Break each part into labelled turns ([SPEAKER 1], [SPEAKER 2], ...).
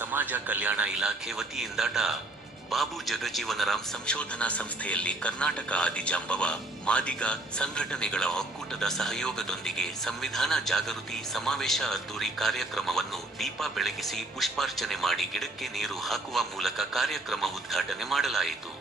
[SPEAKER 1] ಸಮಾಜ ಕಲ್ಯಾಣ ಇಲಾಖೆ ವತಿಯಿಂದ ಡಾ. ಬಾಬು ಜಗಜೀವನರಾಮ್ ಸಂಶೋಧನಾ ಸಂಸ್ಥೆಯಲ್ಲಿ ಕರ್ನಾಟಕ ಆದಿಜಾಂಬವ ಮಾದಿಗ ಸಂಘಟನೆಗಳ ಒಕ್ಕೂಟದ ಸಹಯೋಗದೊಂದಿಗೆ ಸಂವಿಧಾನ ಜಾಗೃತಿ ಸಮಾವೇಶ ಅದ್ದೂರಿ ಕಾರ್ಯಕ್ರಮವನ್ನು ದೀಪ ಬೆಳಗಿಸಿ ಪುಷ್ಪಾರ್ಚನೆ ಮಾಡಿ ಗಿಡಕ್ಕೆ ನೀರು ಹಾಕುವ ಮೂಲಕ ಕಾರ್ಯಕ್ರಮ ಉದ್ಘಾಟನೆ ಮಾಡಲಾಯಿತು.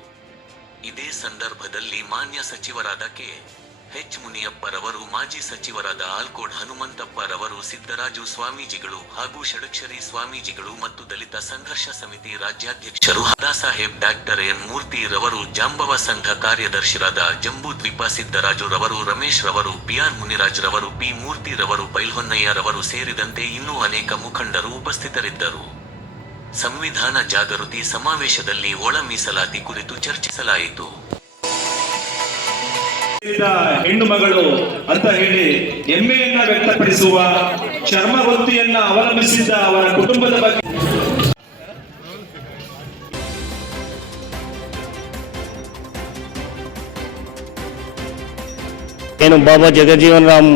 [SPEAKER 1] ಇದೇ ಸಂದರ್ಭದಲ್ಲಿ ಮಾನ್ಯ ಸಚಿವರಾದ ಕೆ. ಎಚ್ ಮುನಿಯಪ್ಪರವರು ಮಾಜಿ ಸಚಿವರಾದ ಆಲ್ಕೋಡ್ ಹನುಮಂತಪ್ಪರವರು, ಸಿದ್ದರಾಜು ಸ್ವಾಮೀಜಿಗಳು ಹಾಗೂ ಷಡಕ್ಷರಿ ಸ್ವಾಮೀಜಿಗಳು ಮತ್ತು ದಲಿತ ಸಂಘರ್ಷ ಸಮಿತಿ ರಾಜ್ಯಾಧ್ಯಕ್ಷರು ಹದಾಸಾಹೇಬ್ ಡಾಕ್ಟರ್ ಎನ್. ಮೂರ್ತಿ ರವರು ಜಾಂಬವ ಸಂಘ ಕಾರ್ಯದರ್ಶಿರಾದ ಜಂಬೂ ದ್ವೀಪ ಸಿದ್ದರಾಜು ರವರು ರಮೇಶ್ ರವರು ಪಿಆರ್ ಮುನಿರಾಜ್ ರವರು ಪಿ. ಮೂರ್ತಿ ರವರು ಬೈಲ್ಹೊನ್ನಯ್ಯ ರವರು ಸೇರಿದಂತೆ ಇನ್ನೂ ಅನೇಕ ಮುಖಂಡರು ಉಪಸ್ಥಿತರಿದ್ದರು. ಸಂವಿಧಾನ ಜಾಗೃತಿ ಸಮಾವೇಶದಲ್ಲಿ ಒಳ ಮೀಸಲಾತಿ ಕುರಿತು ಚರ್ಚಿಸಲಾಯಿತು.
[SPEAKER 2] ಹೆಣ್ಣು ಮಗಳು ಅಂತ ಹೇಳಿ ಹೆಮ್ಮೆಯನ್ನ ವ್ಯಕ್ತಪಡಿಸುವ ಚರ್ಮ ವೃತ್ತಿಯನ್ನ ಅವಲಂಬಿಸಿದ್ದ ಅವರ ಕುಟುಂಬದ ಬಗ್ಗೆ
[SPEAKER 3] ಏನು ಬಾಬಾ ಜಗಜೀವನ್ ರಾಮ್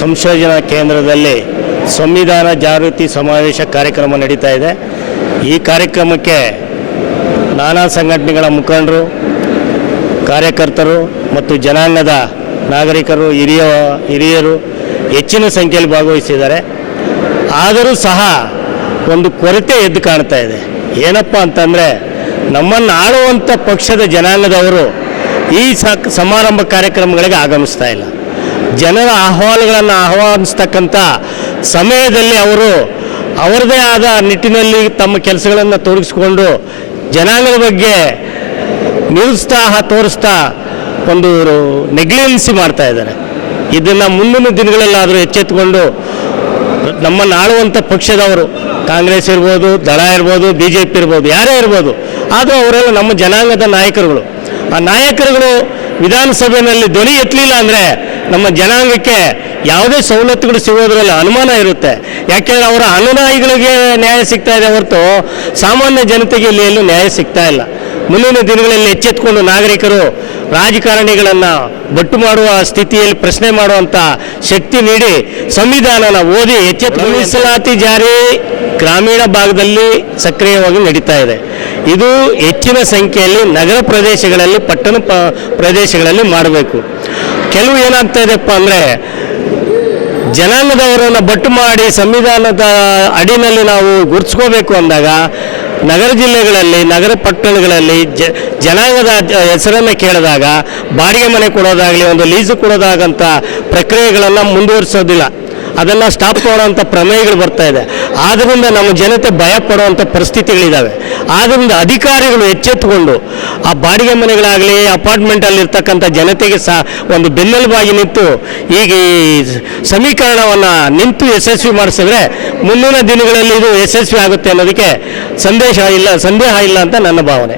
[SPEAKER 3] ಸಂಶೋಧನಾ ಕೇಂದ್ರದಲ್ಲಿ ಸಂವಿಧಾನ ಜಾಗೃತಿ ಸಮಾವೇಶ ಕಾರ್ಯಕ್ರಮ ನಡೀತಾ ಇದೆ. ಈ ಕಾರ್ಯಕ್ರಮಕ್ಕೆ ನಾನಾ ಸಂಘಟನೆಗಳ ಮುಖಂಡರು ಕಾರ್ಯಕರ್ತರು ಮತ್ತು ಜನಾಂಗದ ನಾಗರಿಕರು, ಹಿರಿಯ, ಹಿರಿಯರು ಹೆಚ್ಚಿನ ಸಂಖ್ಯೆಯಲ್ಲಿ ಭಾಗವಹಿಸಿದ್ದಾರೆ. ಆದರೂ ಸಹ ಒಂದು ಕೊರತೆ ಎದ್ದು ಕಾಣ್ತಾ ಇದೆ. ಏನಪ್ಪ ಅಂತಂದರೆ, ನಮ್ಮನ್ನು ಆಳುವಂಥ ಪಕ್ಷದ ಜನಾಂಗದವರು ಈ ಸಮಾರಂಭ ಕಾರ್ಯಕ್ರಮಗಳಿಗೆ ಆಗಮಿಸ್ತಾ ಇಲ್ಲ. ಜನರ ಅಹವಾಲುಗಳನ್ನು ಆಹ್ವಾನಿಸ್ತಕ್ಕಂಥ ಸಮಯದಲ್ಲಿ ಅವರು ಅವರದೇ ಆದ ನಿಟ್ಟಿನಲ್ಲಿ ತಮ್ಮ ಕೆಲಸಗಳನ್ನು ತೊಡಗಿಸ್ಕೊಂಡು ಜನಾಂಗದ ಬಗ್ಗೆ ನಿರುತ್ಸಾಹ ತೋರಿಸ್ತಾ ಒಂದು ನೆಗ್ಲಿಜೆನ್ಸಿ ಮಾಡ್ತಾ ಇದ್ದಾರೆ. ಇದನ್ನು ಮುಂದಿನ ದಿನಗಳಲ್ಲಾದರೂ ಎಚ್ಚೆತ್ತುಕೊಂಡು ನಮ್ಮನ್ನು ಆಳುವಂಥ ಪಕ್ಷದವರು, ಕಾಂಗ್ರೆಸ್ ಇರ್ಬೋದು, ದಳ ಇರ್ಬೋದು ಬಿ ಜೆ ಪಿ ಇರ್ಬೋದು, ಯಾರೇ ಇರ್ಬೋದು, ಆದರೂ ಅವರೆಲ್ಲ ನಮ್ಮ ಜನಾಂಗದ ನಾಯಕರುಗಳು. ಆ ನಾಯಕರುಗಳು ವಿಧಾನಸಭೆಯಲ್ಲಿ ಧ್ವನಿ ಎತ್ತಲಿಲ್ಲ ಅಂದರೆ ನಮ್ಮ ಜನಾಂಗಕ್ಕೆ ಯಾವುದೇ ಸವಲತ್ತುಗಳು ಸಿಗೋದ್ರಲ್ಲಿ ಅನುಮಾನ ಇರುತ್ತೆ. ಯಾಕೆಂದರೆ ಅವರ ಅನುನಾಯಿಗಳಿಗೆ ನ್ಯಾಯ ಸಿಗ್ತಾ ಇದೆ ಹೊರತು ಸಾಮಾನ್ಯ ಜನತೆಗೆ ಇಲ್ಲಿ ಎಲ್ಲೂ ನ್ಯಾಯ ಸಿಗ್ತಾ ಇಲ್ಲ. ಮುಂದಿನ ದಿನಗಳಲ್ಲಿ ಎಚ್ಚೆತ್ಕೊಂಡು ನಾಗರಿಕರು ರಾಜಕಾರಣಿಗಳನ್ನು ಬಟ್ಟು ಮಾಡುವ ಸ್ಥಿತಿಯಲ್ಲಿ ಪ್ರಶ್ನೆ ಮಾಡುವಂಥ ಶಕ್ತಿ ನೀಡಿ ಸಂವಿಧಾನನ ಓದಿ ಎಚ್ಚೆತ್ತು ಮೀಸಲಾತಿ ಜಾರಿ ಗ್ರಾಮೀಣ ಭಾಗದಲ್ಲಿ ಸಕ್ರಿಯವಾಗಿ ನಡೀತಾ ಇದೆ. ಇದು ಹೆಚ್ಚಿನ ಸಂಖ್ಯೆಯಲ್ಲಿ ನಗರ ಪ್ರದೇಶಗಳಲ್ಲಿ ಪಟ್ಟಣ ಪ್ರದೇಶಗಳಲ್ಲಿ ಮಾಡಬೇಕು. ಕೆಲವು ಏನಾಗ್ತಾ ಇದೆಪ್ಪ ಅಂದರೆ ಜನಾಂಗದವರನ್ನು ಬಟ್ಟು ಮಾಡಿ ಸಂವಿಧಾನದ ಅಡಿನಲ್ಲಿ ನಾವು ಗುರುತಿಸ್ಕೋಬೇಕು ಅಂದಾಗ ನಗರ ಜಿಲ್ಲೆಗಳಲ್ಲಿ, ನಗರ ಪಟ್ಟಣಗಳಲ್ಲಿ ಜ, ಜನಾಂಗದ ಹೆಸರನ್ನು ಕೇಳಿದಾಗ, ಬಾಡಿಗೆ ಮನೆ ಕೊಡೋದಾಗಲಿ, ಒಂದು ಲೀಸು ಕೊಡೋದಾಗಂಥ ಪ್ರಕ್ರಿಯೆಗಳನ್ನು ಮುಂದುವರಿಸೋದಿಲ್ಲ. ಅದನ್ನು ಸ್ಟಾಪ್ ಮಾಡೋವಂಥ ಪ್ರಮೇಯಗಳು ಬರ್ತಾ ಇದೆ. ಆದ್ದರಿಂದ ನಮ್ಮ ಜನತೆ ಭಯ ಪಡುವಂಥ ಪರಿಸ್ಥಿತಿಗಳಿದ್ದಾವೆ ಆದ್ದರಿಂದ ಅಧಿಕಾರಿಗಳು ಎಚ್ಚೆತ್ತುಕೊಂಡು ಆ ಬಾಡಿಗೆ ಮನೆಗಳಾಗಲಿ ಅಪಾರ್ಟ್ಮೆಂಟಲ್ಲಿರ್ತಕ್ಕಂಥ ಜನತೆಗೆ ಸಹ ಒಂದು ಬೆನ್ನೆಲುಬಾಗಿ ನಿಂತು ಈಗ ಈ ಸಮೀಕರಣವನ್ನು ನಿಂತು ಯಶಸ್ವಿ ಮಾಡಿಸಿದ್ರೆ ಮುಂದಿನ ದಿನಗಳಲ್ಲಿ ಇದು ಯಶಸ್ವಿ ಆಗುತ್ತೆ ಅನ್ನೋದಕ್ಕೆ ಸಂದೇಶ ಇಲ್ಲ, ಸಂದೇಹ ಇಲ್ಲ ಅಂತ ನನ್ನ ಭಾವನೆ.